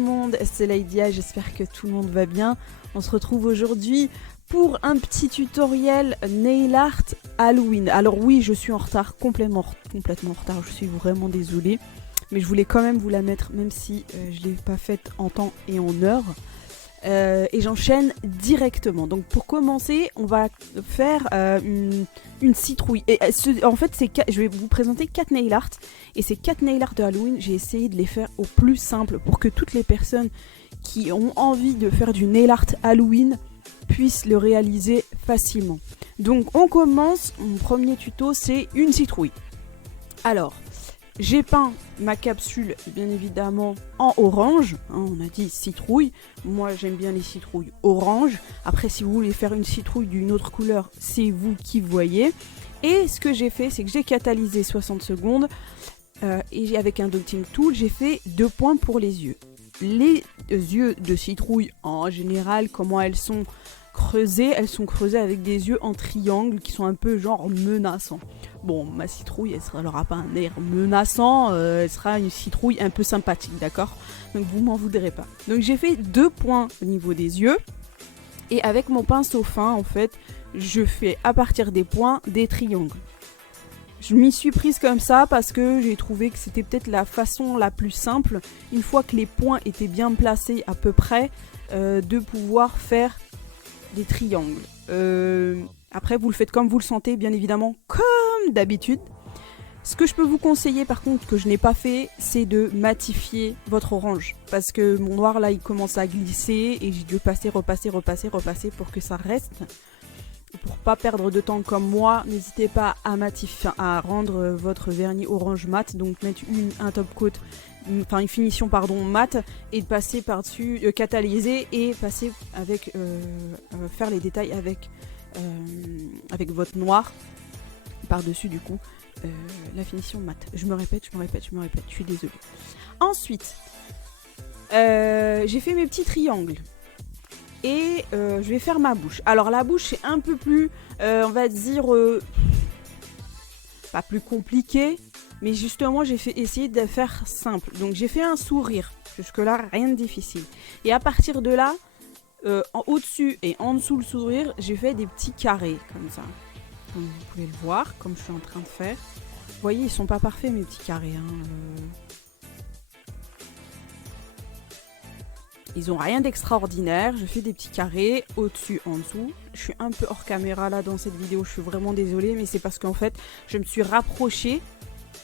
le monde, c'est Lydia, j'espère que tout le monde va bien. On se retrouve aujourd'hui pour un petit tutoriel nail art Halloween. Alors oui, je suis en retard, complètement en retard, je suis vraiment désolée. Mais je voulais quand même vous la mettre, même si je ne l'ai pas faite en temps et en heure. Et j'enchaîne directement. Donc pour commencer, on va faire une citrouille. Et en fait, je vais vous présenter 4 nail art. Et ces 4 nail art de Halloween, j'ai essayé de les faire au plus simple pour que toutes les personnes qui ont envie de faire du nail art Halloween puissent le réaliser facilement. Donc on commence, mon premier tuto c'est une citrouille. Alors, j'ai peint ma capsule bien évidemment en orange, hein, on a dit citrouille, moi j'aime bien les citrouilles orange, après si vous voulez faire une citrouille d'une autre couleur, c'est vous qui voyez. Et ce que j'ai fait, c'est que j'ai catalysé 60 secondes et avec un dotting tool, j'ai fait 2 points pour les yeux. Les yeux de citrouille en général, comment elles sont creusées avec des yeux en triangle qui sont un peu genre menaçants. Bon, ma citrouille, elle n'aura pas un air menaçant, elle sera une citrouille un peu sympathique, d'accord? Donc vous m'en voudrez pas. Donc j'ai fait 2 points au niveau des yeux. Et avec mon pinceau fin, en fait, je fais à partir des points des triangles. Je m'y suis prise comme ça parce que j'ai trouvé que c'était peut-être la façon la plus simple, une fois que les points étaient bien placés à peu près, de pouvoir faire des triangles. Après, vous le faites comme vous le sentez, bien évidemment, comme d'habitude. Ce que je peux vous conseiller, par contre, que je n'ai pas fait, c'est de matifier votre orange. Parce que mon noir, là, il commence à glisser et j'ai dû repasser pour que ça reste. Pour pas perdre de temps comme moi, n'hésitez pas à rendre votre vernis orange mat. Donc mettre un top coat, enfin une finition pardon mat, et de passer par-dessus, catalyser et passer avec, faire les détails avec votre noir par-dessus du coup la finition mat. Je me répète, je suis désolée. Ensuite, j'ai fait mes petits triangles. Et je vais faire ma bouche. Alors la bouche c'est un peu plus, on va dire, pas plus compliqué, mais justement j'ai essayé de faire simple. Donc j'ai fait un sourire, jusque là rien de difficile. Et à partir de là, au-dessus et en dessous le sourire, j'ai fait des petits carrés comme ça. Donc, vous pouvez le voir, comme je suis en train de faire. Vous voyez, ils sont pas parfaits mes petits carrés, hein. Ils ont rien d'extraordinaire, je fais des petits carrés au-dessus, en dessous. Je suis un peu hors caméra là dans cette vidéo, je suis vraiment désolée, mais c'est parce qu'en fait, je me suis rapprochée,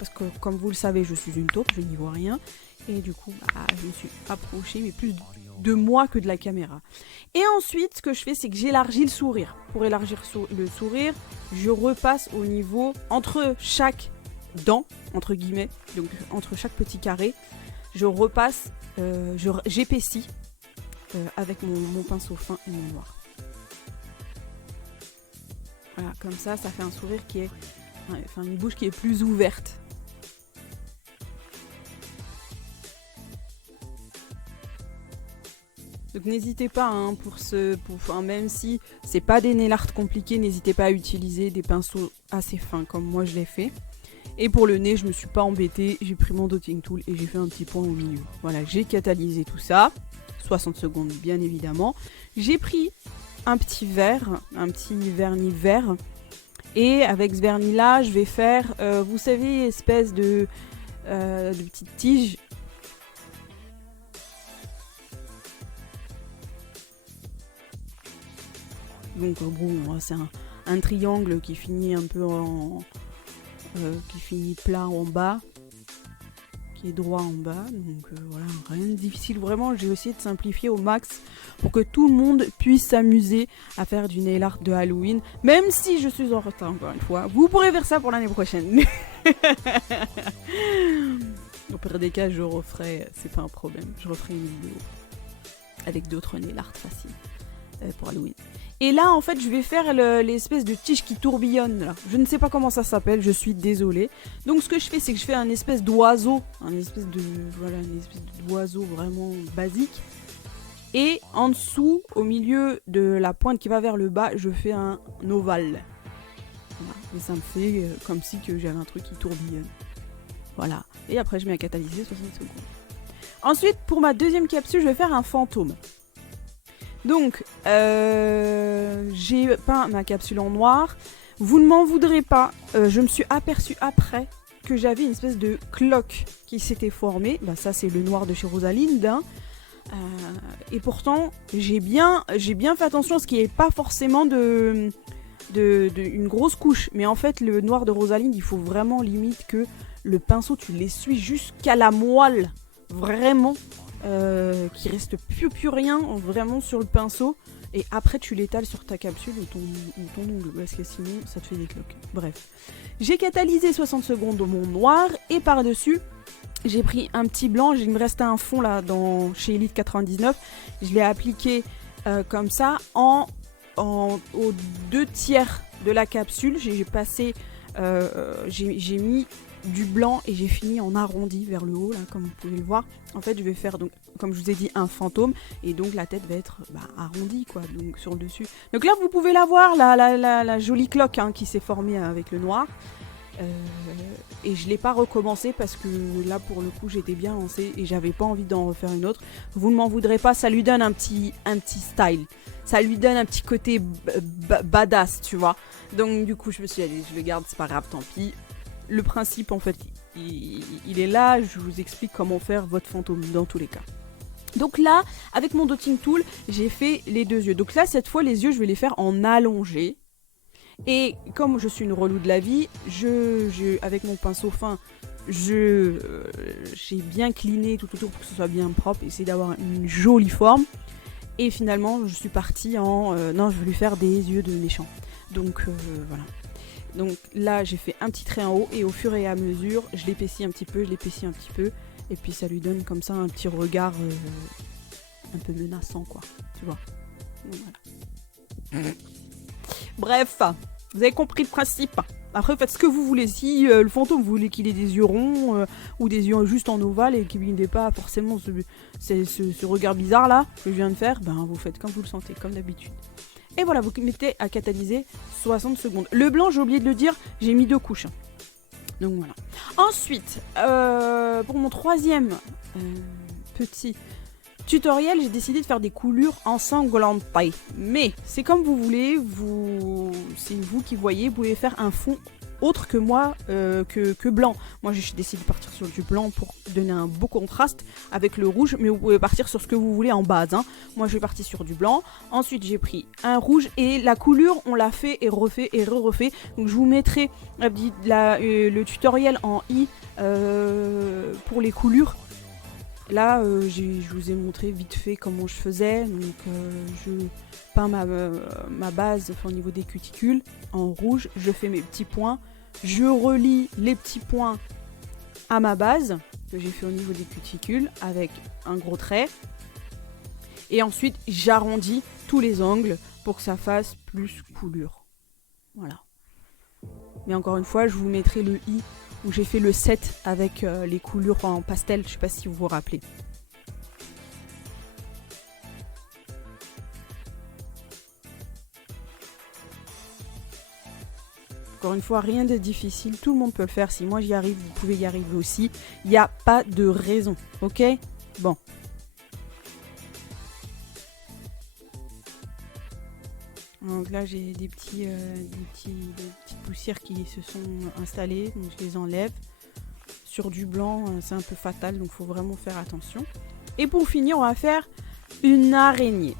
parce que comme vous le savez, je suis une taupe, je n'y vois rien. Et du coup, je me suis rapprochée, mais plus de moi que de la caméra. Et ensuite, ce que je fais, c'est que j'élargis le sourire. Pour élargir le sourire, je repasse au niveau, entre chaque dent, entre guillemets, donc entre chaque petit carré, je repasse, j'épaissis avec mon pinceau fin et mon noir. Voilà, comme ça fait un sourire qui est, enfin une bouche qui est plus ouverte. Donc n'hésitez pas, hein, même si c'est pas des nail art compliqués, n'hésitez pas à utiliser des pinceaux assez fins comme moi je l'ai fait. Et pour le nez, je me suis pas embêtée, j'ai pris mon dotting tool et j'ai fait un petit point au milieu. Voilà, j'ai catalysé tout ça, 60 secondes bien évidemment. J'ai pris un petit vernis vert. Et avec ce vernis là, je vais faire, vous savez, espèce de petite tige. Donc bon, c'est un triangle qui finit un peu qui finit plat en bas, qui est droit en bas, donc voilà, rien de difficile, vraiment j'ai essayé de simplifier au max pour que tout le monde puisse s'amuser à faire du nail art de Halloween, même si je suis en retard encore une fois, vous pourrez faire ça pour l'année prochaine. Au pire des cas, je referai, c'est pas un problème, je referai une vidéo avec d'autres nail art faciles pour Halloween. Et là, en fait, je vais faire l'espèce de tige qui tourbillonne, là. Je ne sais pas comment ça s'appelle, je suis désolée. Donc, ce que je fais, c'est que je fais un espèce d'oiseau. Une espèce d'oiseau vraiment basique. Et en dessous, au milieu de la pointe qui va vers le bas, je fais un ovale. Voilà. Et ça me fait comme si que j'avais un truc qui tourbillonne. Voilà. Et après, je mets à catalyser 60 secondes. Ensuite, pour ma deuxième capsule, je vais faire un fantôme. Donc, j'ai peint ma capsule en noir. Vous ne m'en voudrez pas, je me suis aperçue après que j'avais une espèce de cloque qui s'était formée. Bah, ça, c'est le noir de chez Rosalind. Hein. Et pourtant, j'ai bien fait attention à ce qu'il n'y ait pas forcément une grosse couche. Mais en fait, le noir de Rosalind, il faut vraiment limite que le pinceau, tu l'essuies jusqu'à la moelle. Vraiment. Qui reste plus rien vraiment sur le pinceau. Et après, tu l'étales sur ta capsule ou ton ongle. Parce que sinon, ça te fait des cloques. Bref. J'ai catalysé 60 secondes au mon noir. Et par-dessus, j'ai pris un petit blanc. Il me restait un fond là chez Elite 99. Je l'ai appliqué comme ça aux 2/3 de la capsule. J'ai mis du blanc et j'ai fini en arrondi vers le haut là, comme vous pouvez le voir. En fait, je vais faire donc, comme je vous ai dit, un fantôme et donc la tête va être arrondie quoi, donc sur le dessus. Donc là, vous pouvez la voir, la jolie cloque hein, qui s'est formée avec le noir. Et je l'ai pas recommencé parce que là pour le coup j'étais bien lancée et j'avais pas envie d'en refaire une autre. Vous ne m'en voudrez pas, ça lui donne un petit style. Ça lui donne un petit côté badass, tu vois. Donc du coup je me suis dit allez, je le garde, c'est pas grave, tant pis. Le principe en fait il est là, je vous explique comment faire votre fantôme dans tous les cas. Donc là, avec mon dotting tool, j'ai fait les deux yeux. Donc là, cette fois, les yeux, je vais les faire en allongé. Et comme je suis une relou de la vie, avec mon pinceau fin, j'ai bien cleané tout autour pour que ce soit bien propre, essayer d'avoir une jolie forme. Et finalement, je suis partie non, je vais lui faire des yeux de méchant. Donc voilà. Donc là, j'ai fait un petit trait en haut et au fur et à mesure, je l'épaissis un petit peu, et puis ça lui donne comme ça un petit regard un peu menaçant, quoi. Tu vois. Donc, voilà. Bref, vous avez compris le principe. Après, faites ce que vous voulez. Si le fantôme, vous voulez qu'il ait des yeux ronds ou des yeux juste en ovale et qu'il n'ait pas forcément ce regard bizarre là que je viens de faire, ben vous faites comme vous le sentez, comme d'habitude. Et voilà, vous mettez à catalyser 60 secondes. Le blanc, j'ai oublié de le dire, j'ai mis 2 couches. Donc voilà. Ensuite, pour mon troisième petit tutoriel, j'ai décidé de faire des coulures ensanglantes. Mais c'est comme vous voulez, c'est vous qui voyez, vous pouvez faire un fond autre que moi, que blanc. Moi j'ai décidé de partir sur du blanc pour donner un beau contraste avec le rouge, mais vous pouvez partir sur ce que vous voulez en base. Hein. Moi je vais partir sur du blanc. Ensuite j'ai pris un rouge et la coulure on l'a fait et refait et refait. Donc je vous mettrai le tutoriel en i pour les coulures. Là, je vous ai montré vite fait comment je faisais. Donc, je peins ma base au niveau des cuticules en rouge. Je fais mes petits points. Je relie les petits points à ma base que j'ai fait au niveau des cuticules avec un gros trait. Et ensuite, j'arrondis tous les angles pour que ça fasse plus coulure. Voilà. Mais encore une fois, je vous mettrai le i où j'ai fait le set avec les coulures en pastel, je sais pas si vous vous rappelez. Encore une fois, rien de difficile, tout le monde peut le faire. Si moi j'y arrive, vous pouvez y arriver aussi. Il n'y a pas de raison, ok? Bon. Donc là j'ai des petites poussières qui se sont installées, donc je les enlève. Sur du blanc, c'est un peu fatal, donc il faut vraiment faire attention. Et pour finir, on va faire une araignée.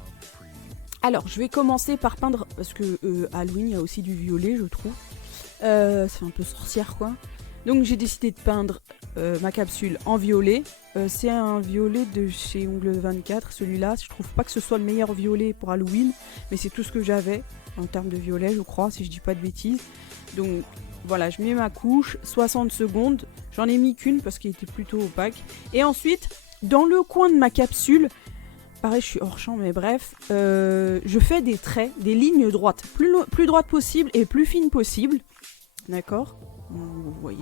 Alors, je vais commencer par peindre, parce que Halloween, il y a aussi du violet, je trouve. C'est un peu sorcière, quoi. Donc j'ai décidé de peindre ma capsule en violet. C'est un violet de chez Ongle 24, celui-là. Je trouve pas que ce soit le meilleur violet pour Halloween, mais c'est tout ce que j'avais en termes de violet, je crois, si je dis pas de bêtises. Donc voilà, je mets ma couche, 60 secondes. J'en ai mis qu'une parce qu'il était plutôt opaque. Et ensuite, dans le coin de ma capsule, pareil, je suis hors champ, mais bref, je fais des traits, des lignes droites, plus droites possible et plus fines possible. D'accord ? Vous voyez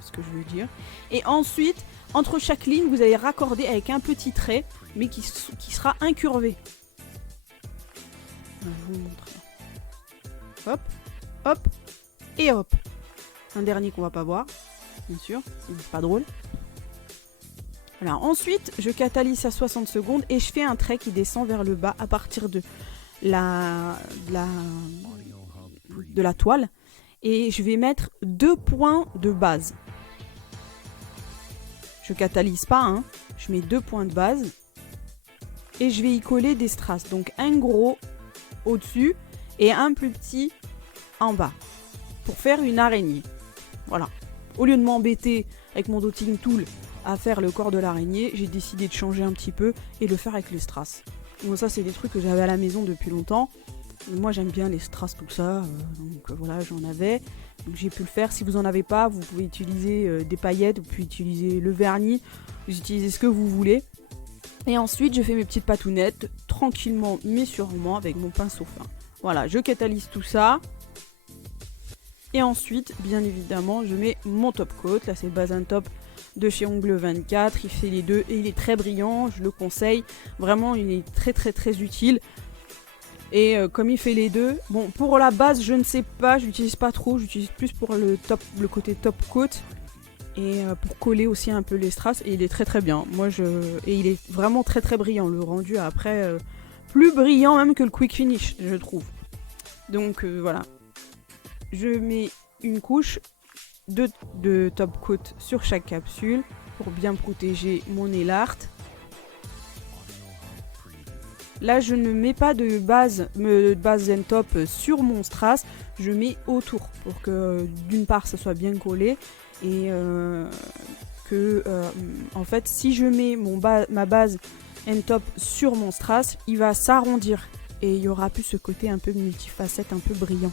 ce que je veux dire. Et ensuite, entre chaque ligne, vous allez raccorder avec un petit trait, mais qui sera incurvé. Je vous montre. Hop, hop, et hop. Un dernier qu'on va pas voir, bien sûr, c'est pas drôle. Voilà. Ensuite, je catalyse à 60 secondes et je fais un trait qui descend vers le bas à partir de la toile. Et je vais mettre 2 points de base. Je catalyse pas, hein. Je mets 2 points de base. Et je vais y coller des strass. Donc un gros au-dessus et un plus petit en bas. Pour faire une araignée. Voilà. Au lieu de m'embêter avec mon dotting tool à faire le corps de l'araignée, j'ai décidé de changer un petit peu et le faire avec les strass. Bon, ça c'est des trucs que j'avais à la maison depuis longtemps. Moi j'aime bien les strass, tout ça, donc voilà, j'en avais, donc j'ai pu le faire. Si vous en avez pas, vous pouvez utiliser des paillettes, vous pouvez utiliser le vernis, vous utilisez ce que vous voulez. Et ensuite je fais mes petites patounettes, tranquillement mais sûrement, avec mon pinceau fin. Voilà, je catalyse tout ça. Et ensuite, bien évidemment, je mets mon top coat, là c'est le Base and Top de chez Ongle 24, il fait les deux et il est très brillant, je le conseille, vraiment il est très utile. Et comme il fait les deux, bon pour la base je ne sais pas, je l'utilise pas trop, j'utilise plus pour le côté top coat et pour coller aussi un peu les strass et il est très bien. Et il est vraiment très brillant, le rendu après plus brillant même que le quick finish je trouve. Donc voilà, je mets une couche de top coat sur chaque capsule pour bien protéger mon nail art. Là, je ne mets pas de base and top sur mon strass, je mets autour pour que d'une part ça soit bien collé et en fait si je mets ma base and top sur mon strass, il va s'arrondir et il y aura plus ce côté un peu multifacette, un peu brillant.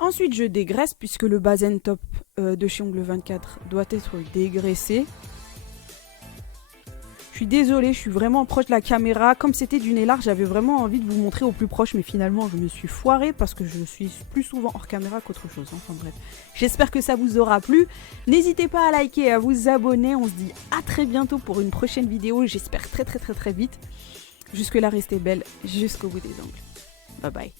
Ensuite, je dégraisse puisque le Base and Top de chez Ongle 24 doit être dégraissé. Je suis désolée, je suis vraiment proche de la caméra. Comme c'était du nail art, j'avais vraiment envie de vous montrer au plus proche, mais finalement, je me suis foirée parce que je suis plus souvent hors caméra qu'autre chose. Enfin bref, j'espère que ça vous aura plu. N'hésitez pas à liker et à vous abonner. On se dit à très bientôt pour une prochaine vidéo. J'espère très vite. Jusque là, restez belle jusqu'au bout des ongles. Bye bye.